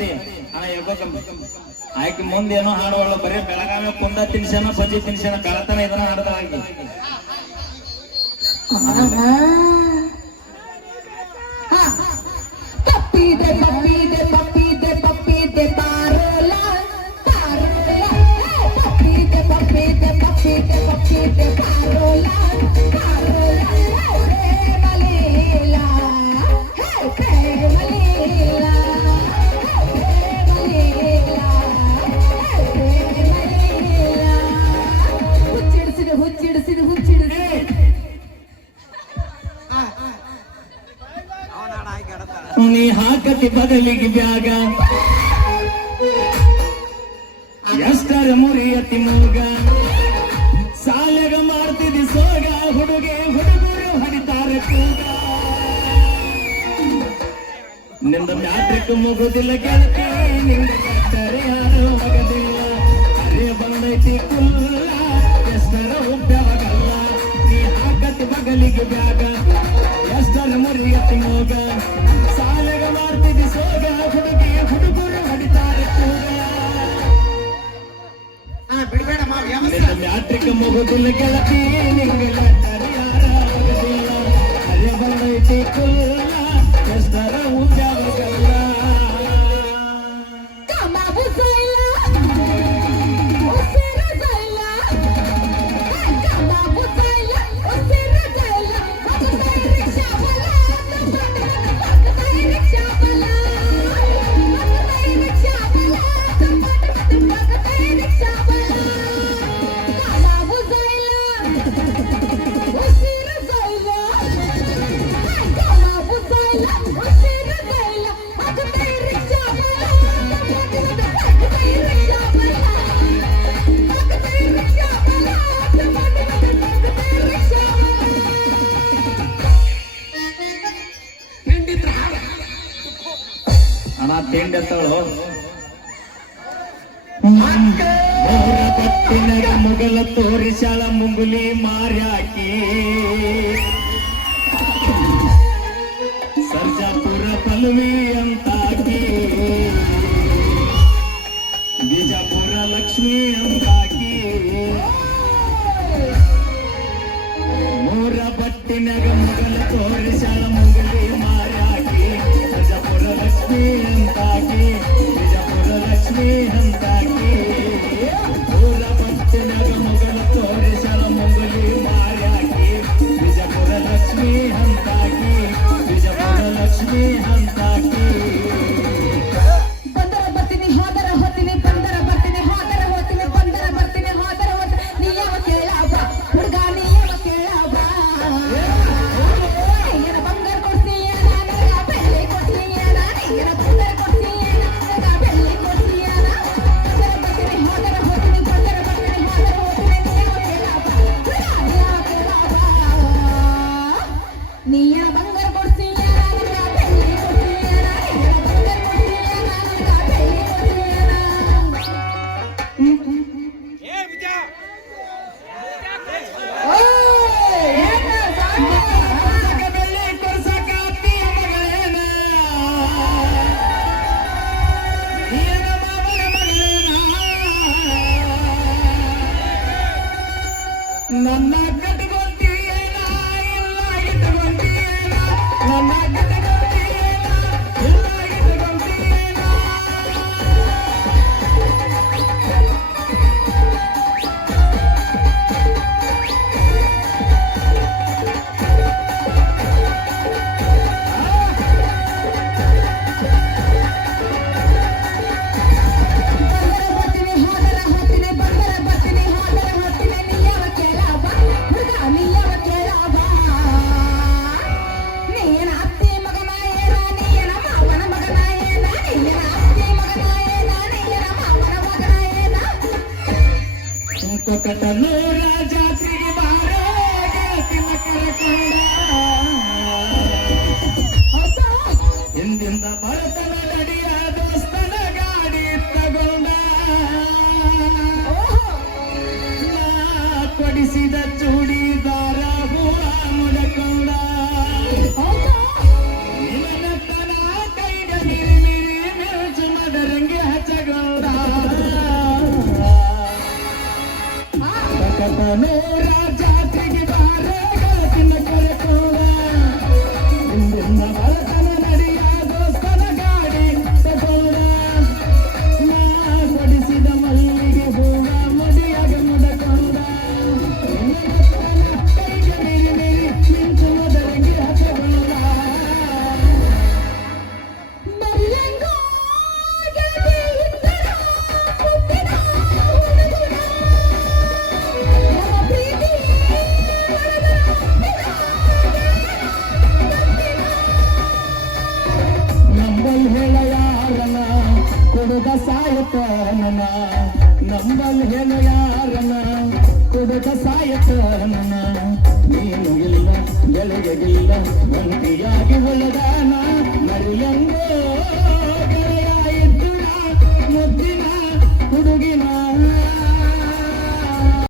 ತಡಿ ಅಣ್ಣ ಹೇಳ್ಬೇಕಂತ ಆಯ್ಕೆ ಮುಂದೆ ಏನೋ ಹಾಡುವಳ ಬರೀ ಬೆಳಗಾವಿ ಕುಂದ ತಿನ್ಸನ ಬಜ್ಜಿ ತಿನ್ಸನ ಬೆಳತನ ಇದನ್ನ ಹಾಡ್ದ ಆಗಿ ಪಪ್ಪಿದೆ ಪಪ್ಪಿದೆ ಪಪ್ಪಿದೆ ಪಪ್ಪಿದೆ ಪಾರೋಲ ಪಾರೋಲ ಪಪ್ಪಿದೆ ಪಪ್ಪಿದೆ ಪಪ್ಪಿದೆ ಪಪ್ಪಿದೆ ಪಾರೋಲ ಪಾರೋಲ ಪ್ರೇಮಲೀಲ ಪ್ರೇಮಲೀಲ ಹುಚ್ಚಿಡಿಸಿದೆ ಹುಚ್ಚಿಡಿಸಿದೆ ಹುಚ್ಚಿಡಿಸಿದೆ ನೀ ಹಾಕತಿ ಬದಲಿಗೆ ಬ್ಯಾಗ ಎಷ್ಟರ ಮುರಿಯತಿ ಮೂಗ ಸಾಲಗ ಮಾಡ್ತಿದಿ ಸೋಗ ಹುಡುಗೆ ಹುಡುಗರು ಹೊಡಿತಾರೆ ಕೂಗ ನಿಂದ ಮ್ಯಾಟ್ರಿಕ್ ಮುಗುದಿಲ್ಲ ಗೆಳತಿ ನಿಂದ ಕಟ್ಟರೆ ಯಾರು ಮಗದಿಲ್ಲ ಅರೆ ಬಂದೈತಿ ಕುಲ್ಲ ಎಷ್ಟರ ಉಬ್ಬ್ಯವಗಲ್ಲ ನೀ ಹಾಕತಿ ಬಗಲಿಗೆ ಬ್ಯಾಗ ಎಷ್ಟರ ಮುರಿಯತಿ ಮೂಗ ಸಾಲಗ ಮಾಡ್ತಿದಿ ಸೋಗ ಹುಡುಗಿ ಹುಡುಗರು ಹೊಡಿತಾರೆ ಕೂಗ ನಿನ್ನ ಮ್ಯಾಟ್ರಿಕ್ ಮುಗುದಿಲ್ಲ ಗೆಳತಿ ನಿಂಗೆ ಕಟ್ಟರೆ ಯಾರ ಮಗದಿಲ್ಲ ಅರೆ ಬಂದೈತಿ ಕುಲ್ಲ ಎಷ್ಟರ ಉಬ್ಬ್ಯವಗಲ್ಲ ಅಣ್ಣ ತಿಂಡೆತ್ತಳು ಮೂರ ಬಟ್ಟಿನಗ ಮುಗಲ ತೋರಿಸಾಳ ಮುಂಗುಲಿ ಮಾರ್ಯಾಕಿ ಸರ್ಜಾಪುರ ಪಲ್ವಿ ಅಂತಾಕಿ ಬಿಜಾಪುರ ಲಕ್ಷ್ಮಿ ಅಂತಾಕಿ ಮೂರ ಬಟ್ಟಿನಗ ಮುಗಲ ತೋರಿಸಾಳ ಮುಂಗುಲಿ ಮಾರ್ಯಾಕಿ ಸರ್ಜಾಪುರ ಲಕ್ಷ್ಮಿ ಅಂತಾಕಿ ಬಿಜಾಪುರ ಲಕ್ಷ್ಮಿ ಅಂತಾಕಿ ಮೂರ ಬಟ್ಟಿನಗ ಮುಗಲ ತೋರಿಸಾಳ ಮುಂಗುಲಿ ಮಾರ್ಯಾಕಿ ಬಿಜಾಪುರ ಲಕ್ಷ್ಮಿ ಅಂತಾಕಿ ಬಿಜಾಪುರ ಲಕ್ಷ್ಮಿ ಅಂತಾಕಿ ಬಂದರ ಬರ್ತೀನಿ ಹೋದರ ಹೋಗ್ತೀನಿ ಬಂದರ ಬರ್ತೀನಿ ಹೋದರ ಹೋಗ್ತೀನಿ ಬಂದರ ಬರ್ತೀನಿ ಹೋದರ ಹೋಗ್ತೀನಿ ನೀ ಯಾವ ಕೇಳಾವ ಹುಡುಗ ನೀ ಯಾವ ಕೇಳಾವ ನೀನ ಬಂಗಾರ ಕೊಡ್ತೀಯ ನನಗ ಬೆಳ್ಳಿ ಕೊಡ್ತೀಯ ನೀನ ಬಂಗಾರ ಕೊಡ್ತೀಯ ನನಗ ಬೆಳ್ಳಿ ಕೊಡ್ತೀಯ ಬಂದರ ಬರ್ತೀನಿ ಹೋದರ ಹೋಗ್ತೀನಿ ಬಂದರ ಬರ್ತೀನಿ ಹೋದರ ಹೋಗ್ತೀನಿ ನೀ ಯಾವ ಕೇಳಾವ ನೀಯ ಬಂಗಾರ ಕೊಡ್ತೀಯ ನನಗ ಬೆಳ್ಳಿ ಕೊಡ್ತೀಯ ನೀನ ಬಂಗಾರ ಕೊಡ್ತೀಯ ನನಗ ಬೆಳ್ಳಿ ಕೊಡ್ತೀಯ ಬೆಳ್ಳಿ ಕೊರ್ಸಕ ಅತ್ತಿಯ ಮಗಳೇನ ಏನ ಮಾವನ ಮಗಳೇನ ನನ್ನ ಕಟ್ಕೊಂತೀಯೇನ ಇಲ್ಲ ಇಟ್ಕೊಂತೀಯೇನ ನನ್ನ ಕಟ್ಕೊಂತೀಯೇನ ಇಲ್ಲ ಇಟ್ಕೊಂತೀಯೇನ ಬಂದರ ಬರ್ತೀನಿ ಹೋದರ ಹೋಗ್ತೀನಿ ಬಂದರ ಬರ್ತೀನಿ ಹೋದರ ಹೋಗ್ತೀನಿ ನೀ ಯಾವ ಕೇಳಾವ ಹುಡುಗ ನೀ ಯಾವ ಕೇಳಾವ ನೀನ ಅತ್ತಿ ಮಗನ ಏನ ನೀನ ಮಾವನ ಮಗನ ಏನ ನೀನ ಅತ್ತಿ ಮಗನ ಏನ ನೀನ ಮಾವನ ಮಗನ ಏನ ಕೊಕಟನೂರ ಜಾತ್ರೆಗೆ ಬಾರೋ ಗೆಳತಿನ ಕರಕೊಂಡ ಹಿಂದಿಂದ ಬಡತನ ನಡಿಯ ದೋಸ್ತನ ಗಾಡಿ ತಗೊಂಡ ನಾ ಕೊಡಿಸಿದ ಚೂಡಿದಾರ ಹೂವ ಮುಡಕೊಂಡ ನಿನ್ನ ಕೈಡ ಮಿರಿ ಮಿರಿ ಮಿರುಚು ಮೊದರಂಗಿ ಹಚ್ಚಗೊಂಡ ಕಟನೂರ ಜಾತ್ರೆಗೆ ಬಾರ ಗಳತಿನ ಕೊರಕೋಡ ಇಂದಿನ ಬಲತನ ನಡೆಯ ದೋಸ್ತನ ಗಾಡಿ ತಗೋಡ ನಾ ಕೊಡಿಸಿದ ಮಲ್ಲಿಗೆ ಹೂವ ಮುಡಿಯಾಗ ಮುಡಕೊಂಡ ಕೈಗೆ ಮೀರಿ ಮೀರಿ ನಿಂತು ಮೊದಲಿಗೆ ಹಚ್ಚಗೊಂಡ ಮಲ್ಲಂಗೋ ಗೆಳೆಯಿಂದರ ಹುಟ್ಟಿದ ಹುಡುಗ ನಮ್ಮ ಪ್ರೀತಿ ನಂಬಲ್ ಹೇಳ ಯಾರನ ಕೊಡುಗ ಸಾಯತನನ ನಂಬಲ್ ಹೇಳ ಯಾರನ ಕೊಡುಗ ಸಾಯತನನ ನೀನು ಇಲ್ಲ ಗೆಳೆಗಿಲ್ಲ ಒಂಟಿಯಾಗಿ ಉಳಿದಾನ ಮರಿಯಂಗೋ ಗೆಳೆಯ